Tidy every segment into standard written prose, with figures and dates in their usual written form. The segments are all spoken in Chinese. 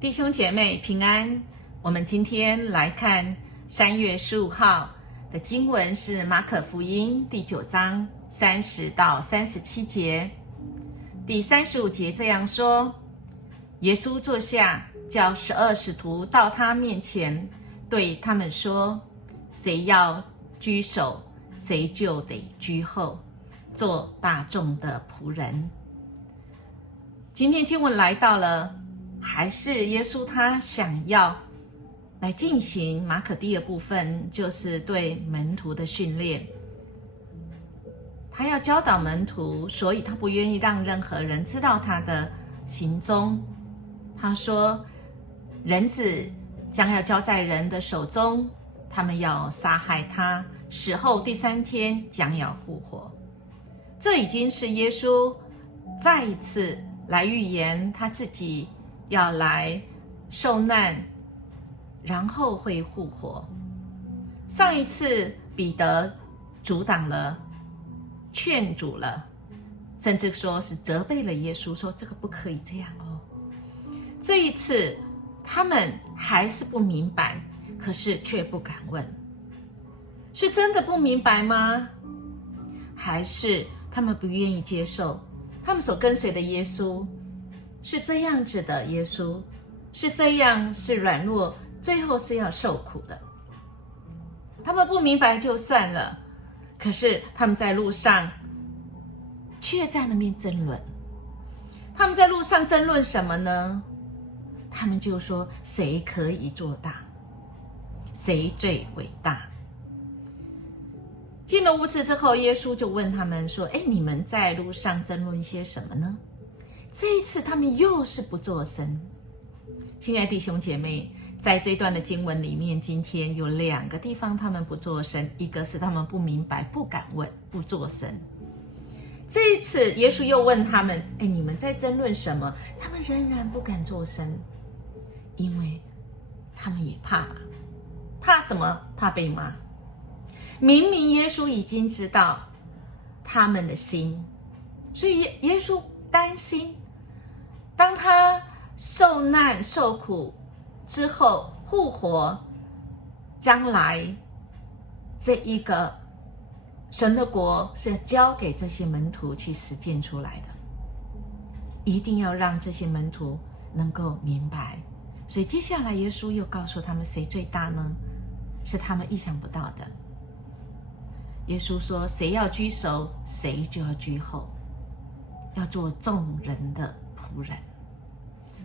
弟兄姐妹平安，我们今天来看3月15号的经文是马可福音第9章30到37节。第35节这样说：耶稣坐下，叫12使徒到他面前，对他们说：谁要居首，谁就得居后，做大众的仆人。今天经文来到了，还是耶稣他想要来进行马可第二部分，就是对门徒的训练。他要教导门徒，所以他不愿意让任何人知道他的行踪。他说，人子将要交在人的手中，他们要杀害他，死后第3天将要复活。这已经是耶稣再一次来预言他自己要来受难，然后会复活。上一次彼得阻挡了，劝阻了，甚至说是责备了耶稣，说这个不可以这样哦。这一次他们还是不明白，可是却不敢问。是真的不明白吗？还是他们不愿意接受他们所跟随的耶稣是这样子的？耶稣是这样，是软弱，最后是要受苦的。他们不明白就算了，可是他们在路上却在那边争论。他们在路上争论什么呢？他们就说谁可以做大，谁最伟大。进了屋子之后，耶稣就问他们说，你们在路上争论些什么呢？这一次他们又是不作声。亲爱的弟兄姐妹，在这段的经文里面，今天有2个地方他们不作声，一个是他们不明白，不敢问，不作声。这一次耶稣又问他们，你们在争论什么？他们仍然不敢作声，因为他们也怕嘛。怕什么？怕被骂。明明耶稣已经知道他们的心，所以耶稣担心，当他受难受苦之后复活，将来这一个神的国是要交给这些门徒去实践出来的，一定要让这些门徒能够明白。所以接下来耶稣又告诉他们，谁最大呢？是他们意想不到的。耶稣说，谁要居首，谁就要居后，要做众人的仆人。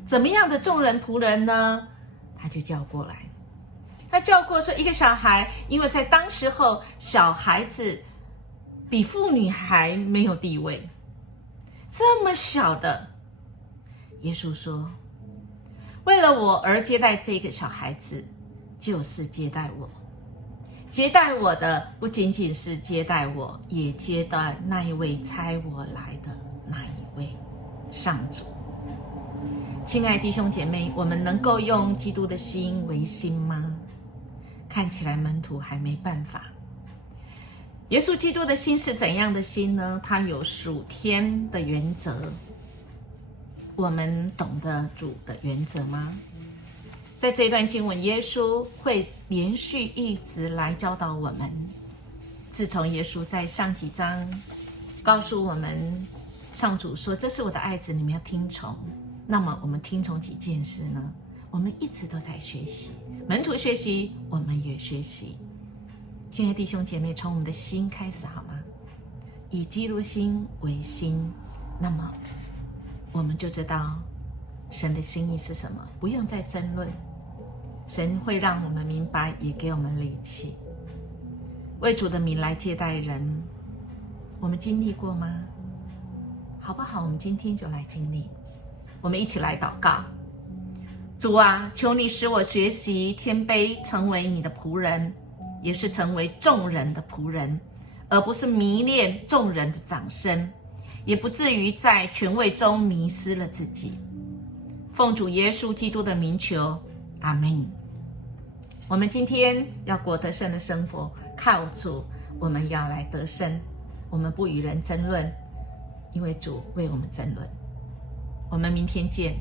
怎么样的众人仆人呢？他就叫过来，他叫过说，一个小孩，因为在当时候小孩子比妇女还没有地位，这么小的，耶稣说，为了我而接待这个小孩子，就是接待我。接待我的不仅仅是接待我，也接待那一位差我来的那一位上主。亲爱的弟兄姐妹，我们能够用基督的心为心吗？看起来门徒还没办法。耶稣基督的心是怎样的心呢？他有属天的原则。我们懂得主的原则吗？在这一段经文，耶稣会连续一直来教导我们。自从耶稣在上几章告诉我们，上主说，这是我的爱子，你们要听从。那么我们听从几件事呢？我们一直都在学习，门徒学习，我们也学习。亲爱的弟兄姐妹，从我们的心开始好吗？以基督心为心，那么我们就知道神的心意是什么，不用再争论。神会让我们明白，也给我们力气，为主的名来接待人。我们经历过吗？好不好？我们今天就来经历。我们一起来祷告。主啊，求你使我学习谦卑，成为你的仆人，也是成为众人的仆人，而不是迷恋众人的掌声，也不至于在权位中迷失了自己。奉主耶稣基督的名求，阿们。我们今天要过得胜的生活，靠主，我们要来得胜。我们不与人争论，因为主为我们争论。我们明天见。